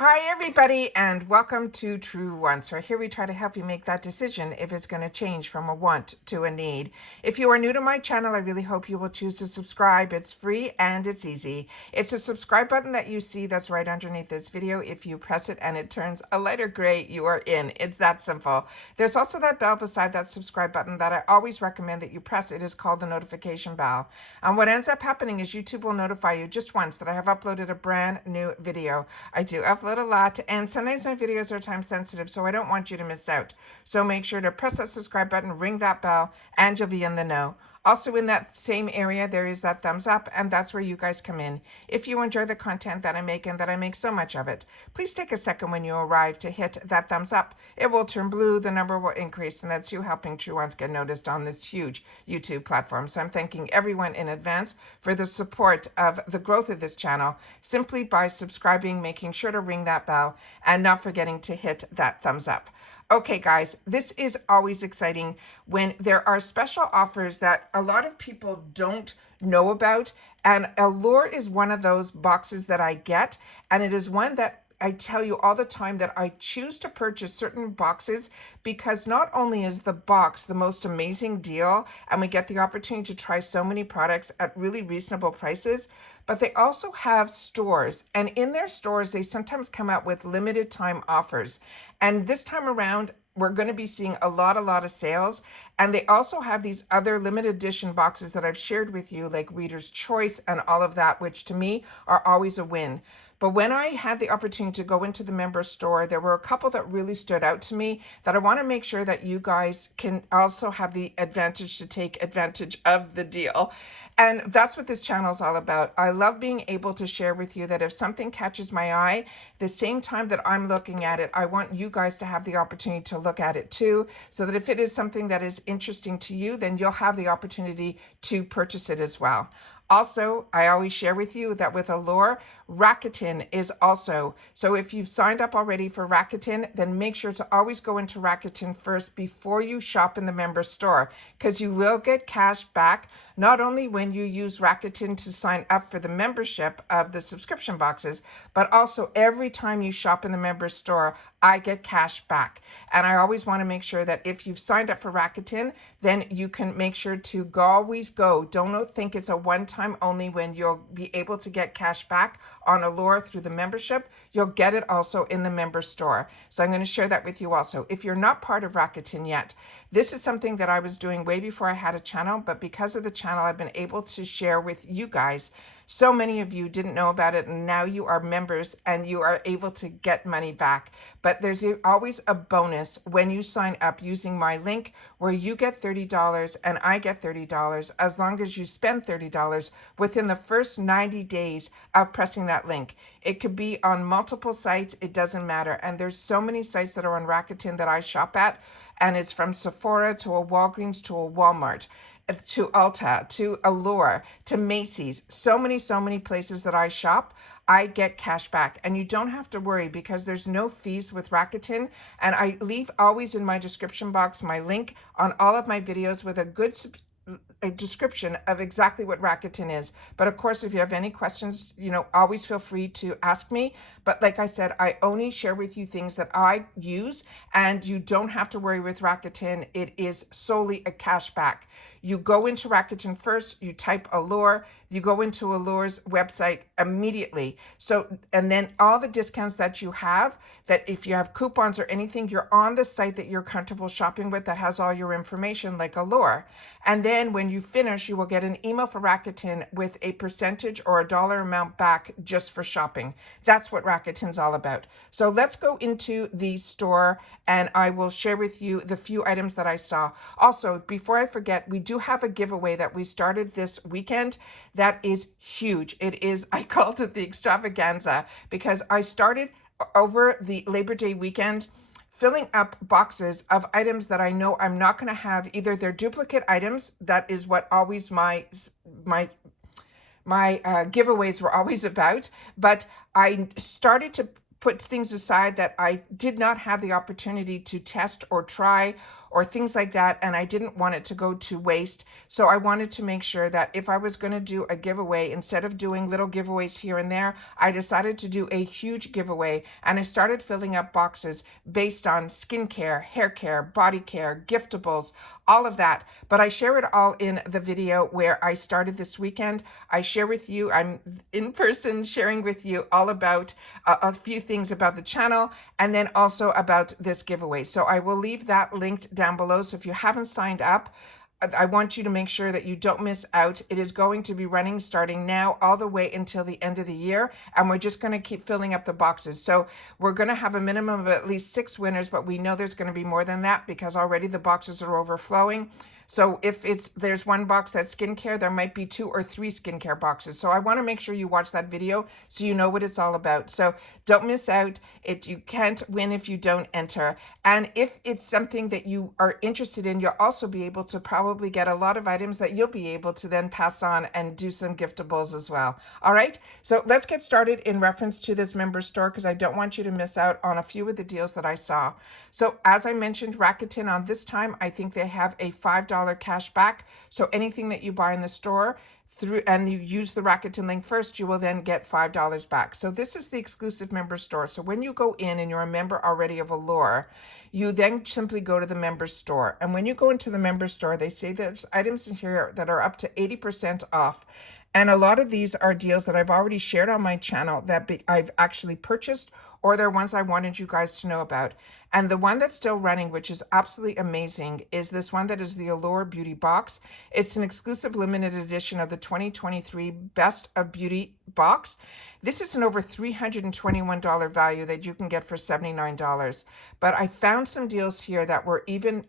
Hi, everybody, and welcome to True Wants. So here we try to help you make that decision if it's going to change from a want to a need. If you are new to my channel, I really hope you will choose to subscribe. It's free and it's easy. It's a subscribe button that you see that's right underneath this video. If you press it and it turns a lighter gray, you are in. It's that simple. There's also that bell beside that subscribe button that I always recommend that you press. It is called the notification bell. And what ends up happening is YouTube will notify you just once that I have uploaded a brand new video. I do upload a lot, and sometimes my videos are time sensitive, so I don't want you to miss out. So make sure to press that subscribe button, ring that bell, and you'll be in the know. Also in that same area, there is that thumbs up, and that's where you guys come in. If you enjoy the content that I make and that I make so much of it, please take a second when you arrive to hit that thumbs up. It will turn blue, the number will increase, and that's you helping True Ones get noticed on this huge YouTube platform. So I'm thanking everyone in advance for the support of the growth of this channel simply by subscribing, making sure to ring that bell, and not forgetting to hit that thumbs up. Okay, guys, this is always exciting when there are special offers that a lot of people don't know about. And Allure is one of those boxes that I get. And it is one that I tell you all the time that I choose to purchase certain boxes because not only is the box the most amazing deal and we get the opportunity to try so many products at really reasonable prices, but they also have stores. And in their stores, they sometimes come out with limited time offers. And this time around, we're going to be seeing a lot of sales. And they also have these other limited edition boxes that I've shared with you, like Reader's Choice and all of that, which to me are always a win. But when I had the opportunity to go into the member store, there were a couple that really stood out to me that I want to make sure that you guys can also have the advantage to take advantage of the deal. And that's what this channel is all about. I love being able to share with you that if something catches my eye, the same time that I'm looking at it, I want you guys to have the opportunity to look at it too, so that if it is something that is interesting to you, then you'll have the opportunity to purchase it as well. Also, I always share with you that with Allure, Rakuten is also. So if you've signed up already for Rakuten, then make sure to always go into Rakuten first before you shop in the member store, because you will get cash back, not only when you use Rakuten to sign up for the membership of the subscription boxes, but also every time you shop in the member store, I get cash back. And I always want to make sure that if you've signed up for Rakuten, then you can make sure to always go. Don't think it's a one-time only when you'll be able to get cash back on Allure through the membership. You'll get it also in the member store. So I'm going to share that with you also. If you're not part of Rakuten yet, this is something that I was doing way before I had a channel, but because of the channel, I've been able to share with you guys. So many of you didn't know about it, and now you are members and you are able to get money back. But there's always a bonus when you sign up using my link where you get $30 and I get $30 as long as you spend $30 within the first 90 days of pressing that link. It could be on multiple sites, it doesn't matter. And there's so many sites that are on Rakuten that I shop at, and it's from Sephora to a Walgreens to a Walmart, to Ulta, to Allure, to Macy's, so many places that I shop, I get cash back. And you don't have to worry because there's no fees with Rakuten. And I leave always in my description box my link on all of my videos with a description of exactly what Rakuten is. But of course, if you have any questions, always feel free to ask me. But like I said, I only share with you things that I use, and you don't have to worry with Rakuten. It is solely a cashback. You go into Rakuten first, you type Allure, you go into Allure's website immediately. So, and then all the discounts that you have, that if you have coupons or anything, you're on the site that you're comfortable shopping with that has all your information like Allure. And then when you finish, you will get an email for Rakuten with a percentage or a dollar amount back just for shopping. That's what Rakuten's all about. So let's go into the store and I will share with you the few items that I saw. Also, before I forget, we do have a giveaway that we started this weekend that is huge. It is, I called it the extravaganza because I started over the Labor Day weekend filling up boxes of items that I know I'm not going to have. Either they're duplicate items, that is what always my giveaways were always about, but I started to put things aside that I did not have the opportunity to test or try or things like that, and I didn't want it to go to waste. So I wanted to make sure that if I was going to do a giveaway, instead of doing little giveaways here and there, I decided to do a huge giveaway, and I started filling up boxes based on skincare, hair care, body care, giftables, all of that. But I share it all in the video where I started this weekend. I share with you, I'm in person sharing with you all about a few things about the channel and then also about this giveaway. So I will leave that linked down below. So if you haven't signed up, I want you to make sure that you don't miss out. It is going to be running starting now all the way until the end of the year. And we're just going to keep filling up the boxes. So we're going to have a minimum of at least 6 winners, but we know there's going to be more than that because already the boxes are overflowing. So if there's one box that's skincare, there might be 2 or 3 skincare boxes. So I want to make sure you watch that video so you know what it's all about. So don't miss out. You can't win if you don't enter. And if it's something that you are interested in, you'll also be able to probably get a lot of items that you'll be able to then pass on and do some giftables as well. All right. So let's get started in reference to this member store because I don't want you to miss out on a few of the deals that I saw. So as I mentioned, Rakuten on this time, I think they have a $5 cash back. So anything that you buy in the store through and you use the Rakuten link first, you will then get $5 back. So this is the exclusive member store. So when you go in and you're a member already of Allure, you then simply go to the member store. And when you go into the member store, they say there's items in here that are up to 80% off. And a lot of these are deals that I've already shared on my channel that I've actually purchased, or they're ones I wanted you guys to know about. And the one that's still running, which is absolutely amazing, is this one that is the Allure Beauty Box. It's an exclusive limited edition of the 2023 Best of Beauty box. This is an over $321 value that you can get for $79. But I found some deals here that were even,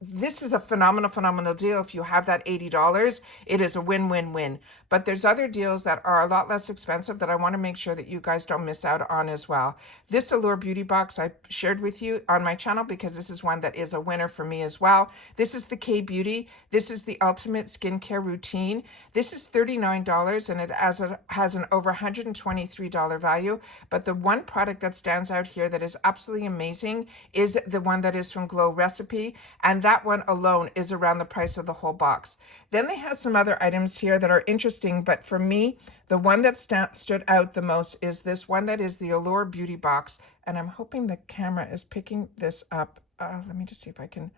this is a phenomenal deal. If you have that $80, it is a win-win-win. But there's other deals that are a lot less expensive that I want to make sure that you guys don't miss out on as well. This Allure Beauty Box I shared with you on my channel because this is one that is a winner for me as well. This is the K-Beauty. This is the Ultimate Skincare Routine. This is $39 and it has an over $123 value. But the one product that stands out here that is absolutely amazing is the one that is from Glow Recipe. And that one alone is around the price of the whole box. Then they have some other items here that are interesting, but for me, the one that stood out the most is this one that is the Allure Beauty Box. And I'm hoping the camera is picking this up. Let me just see if I can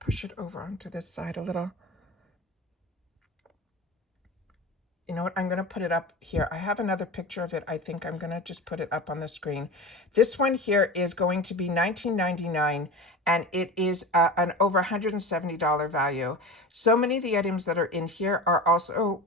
push it over onto this side a little. You know what? I'm going to put it up here. I have another picture of it. I think I'm going to just put it up on the screen. This one here is going to be $19.99 and it is an over $170 value. So many of the items that are in here are also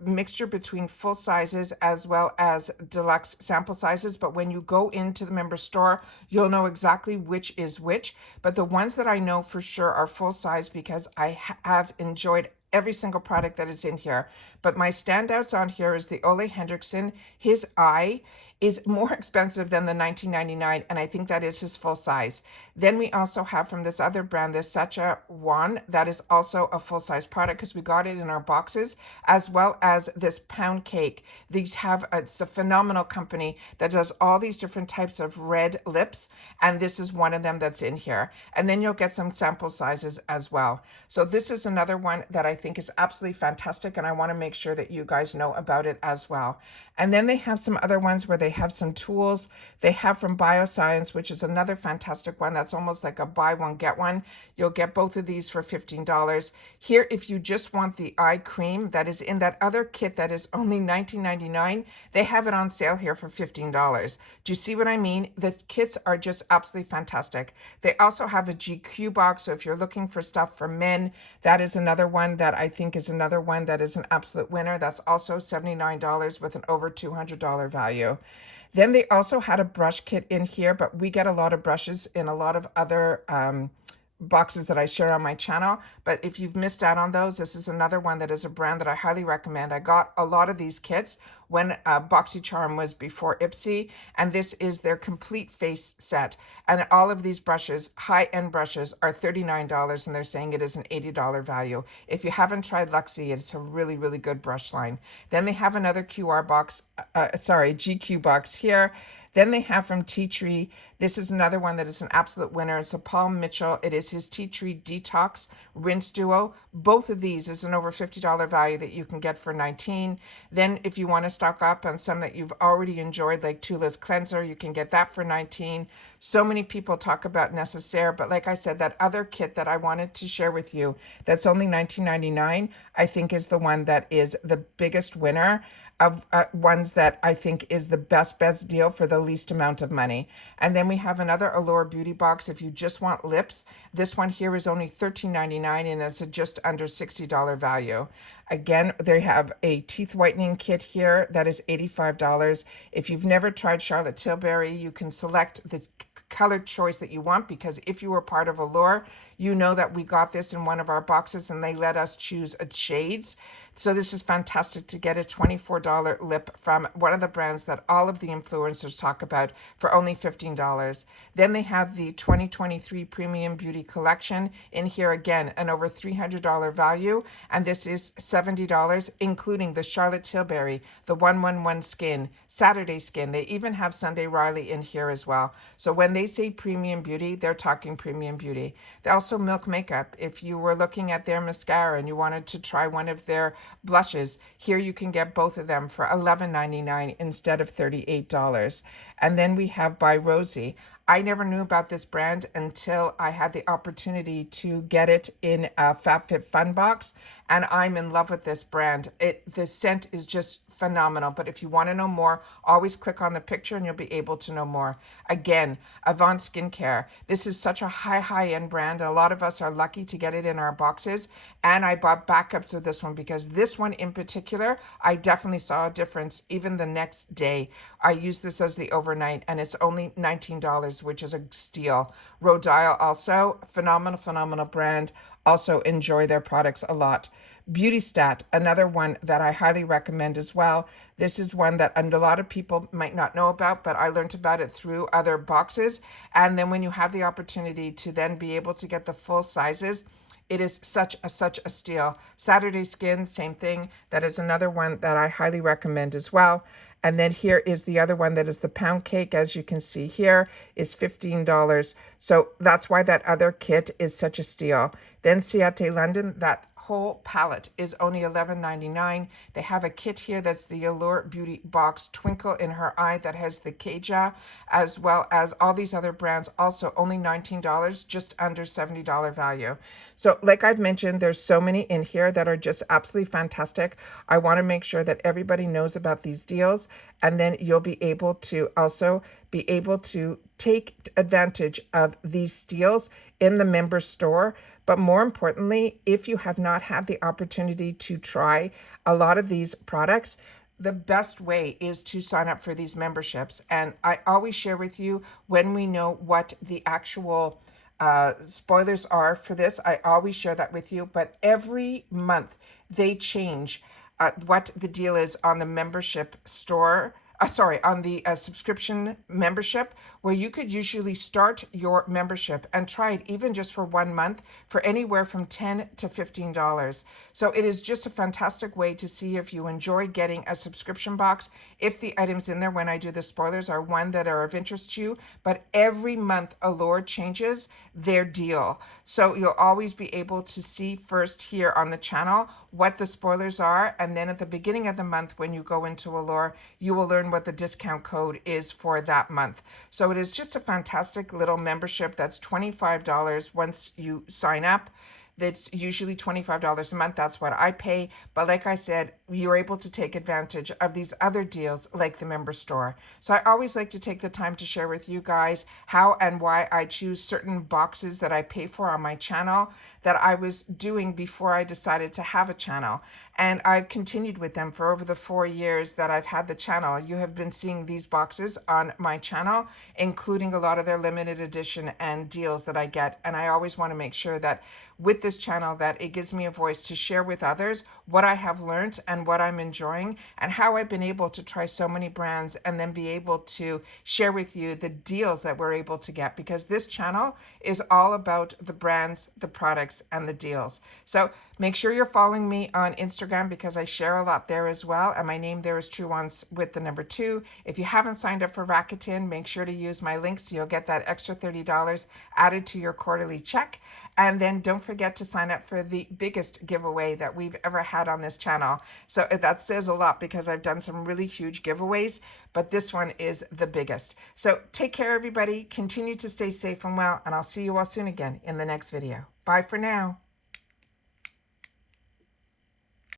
mixture between full sizes as well as deluxe sample sizes. But when you go into the member store, you'll know exactly which is which. But the ones that I know for sure are full size because I have enjoyed every single product that is in here. But my standouts on here is the Ole Henriksen. His eye is more expensive than the $19.99, and I think that is his full size. Then we also have from this other brand, this Sacha One, that is also a full size product because we got it in our boxes, as well as this Pound Cake. It's a phenomenal company that does all these different types of red lips, and this is one of them that's in here. And then you'll get some sample sizes as well. So this is another one that I think is absolutely fantastic, and I want to make sure that you guys know about it as well. And then they have some other ones where they have some tools. They have from Bioscience, which is another fantastic one. That's almost like a buy one, get one. You'll get both of these for $15. Here, if you just want the eye cream that is in that other kit that is only $19.99, they have it on sale here for $15. Do you see what I mean? The kits are just absolutely fantastic. They also have a GQ box. So if you're looking for stuff for men, that is another one that I think is another one that is an absolute winner. That's also $79 with an over $200 value. Then they also had a brush kit in here, but we get a lot of brushes in a lot of other boxes that I share on my channel. But if you've missed out on those, this is another one that is a brand that I highly recommend. I got a lot of these kits when BoxyCharm was before Ipsy, and this is their complete face set. And all of these brushes, high-end brushes, are $39, and they're saying it is an $80 value. If you haven't tried Luxie, it's a really good brush line. Then they have another GQ box here. Then they have from Tea Tree, this is another one that is an absolute winner. It's a Paul Mitchell. It is his Tea Tree Detox Rinse Duo. Both of these is an over $50 value that you can get for 19. Then if you want to stock up on some that you've already enjoyed, like Tula's Cleanser, you can get that for 19. So many people talk about Necessaire, but like I said, that other kit that I wanted to share with you that's only $19.99, I think is the one that is the biggest winner of ones that I think is the best deal for the least amount of money. And then we have another Allure beauty box. If you just want lips, this one here is only $13.99 and it's a just under $60 value. Again, they have a teeth whitening kit here that is $85. If you've never tried Charlotte Tilbury, you can select the color choice that you want, because if you were part of Allure, you know that we got this in one of our boxes and they let us choose shades. So this is fantastic to get a $24 lip from one of the brands that all of the influencers talk about for only $15. Then they have the 2023 Premium Beauty Collection in here, again, an over $300 value. And this is $70, including the Charlotte Tilbury, the 111 Skin, Saturday Skin. They even have Sunday Riley in here as well. So when they say premium beauty, they're talking premium beauty. They also Milk Makeup. If you were looking at their mascara and you wanted to try one of their blushes, here you can get both of them for $11.99 instead of $38. And then we have By Rosie. I never knew about this brand until I had the opportunity to get it in a FabFitFun box, and I'm in love with this brand. The scent is just phenomenal. But if you want to know more, always click on the picture and you'll be able to know more. Again, Avant Skincare. This is such a high-end brand. A lot of us are lucky to get it in our boxes. And I bought backups of this one because this one in particular, I definitely saw a difference even the next day. I used this as the overnight and it's only $19, which is a steal. Rodial also, phenomenal brand. Also enjoy their products a lot. Beauty Stat, another one that I highly recommend as well. This is one that a lot of people might not know about, but I learned about it through other boxes. And then when you have the opportunity to then be able to get the full sizes, it is such a steal. Saturday Skin, same thing. That is another one that I highly recommend as well. And then here is the other one that is the pound cake. As you can see here, is $15. So that's why that other kit is such a steal. Then Ciate London, that whole palette is only $11.99. They have a kit here that's the Allure Beauty Box Twinkle in Her Eye that has the Keja, as well as all these other brands, also only $19, just under $70 value. So like I've mentioned, there's so many in here that are just absolutely fantastic. I want to make sure that everybody knows about these deals, and then you'll be able to also be able to take advantage of these deals in the member store. But more importantly, if you have not had the opportunity to try a lot of these products, the best way is to sign up for these memberships. And I always share with you when we know what the actual spoilers are for this. I always share that with you. But every month they change what the deal is on the membership store. On the subscription membership, where you could usually start your membership and try it even just for 1 month for anywhere from $10 to $15. So it is just a fantastic way to see if you enjoy getting a subscription box, if the items in there when I do the spoilers are one that are of interest to you. But every month Allure changes their deal. So you'll always be able to see first here on the channel what the spoilers are. And then at the beginning of the month when you go into Allure, you will learn what the discount code is for that month. So it is just a fantastic little membership. That's $25 once you sign up. That's usually $25 a month. That's what I pay. But like I said, you're able to take advantage of these other deals like the member store. So I always like to take the time to share with you guys how and why I choose certain boxes that I pay for on my channel that I was doing before I decided to have a channel. And I've continued with them for over the 4 years that I've had the channel. You have been seeing these boxes on my channel, including a lot of their limited edition and deals that I get. And I always want to make sure that with the this channel that it gives me a voice to share with others what I have learned and what I'm enjoying and how I've been able to try so many brands and then be able to share with you the deals that we're able to get, because this channel is all about the brands, the products, and the deals. So make sure you're following me on Instagram because I share a lot there as well. And my name there is True Once with the number 2. If you haven't signed up for Rakuten, make sure to use my link so you'll get that extra $30 added to your quarterly check. And then don't forget to sign up for the biggest giveaway that we've ever had on this channel. So that says a lot because I've done some really huge giveaways, but this one is the biggest. So take care, everybody. Continue to stay safe and well, and I'll see you all soon again in the next video. Bye for now.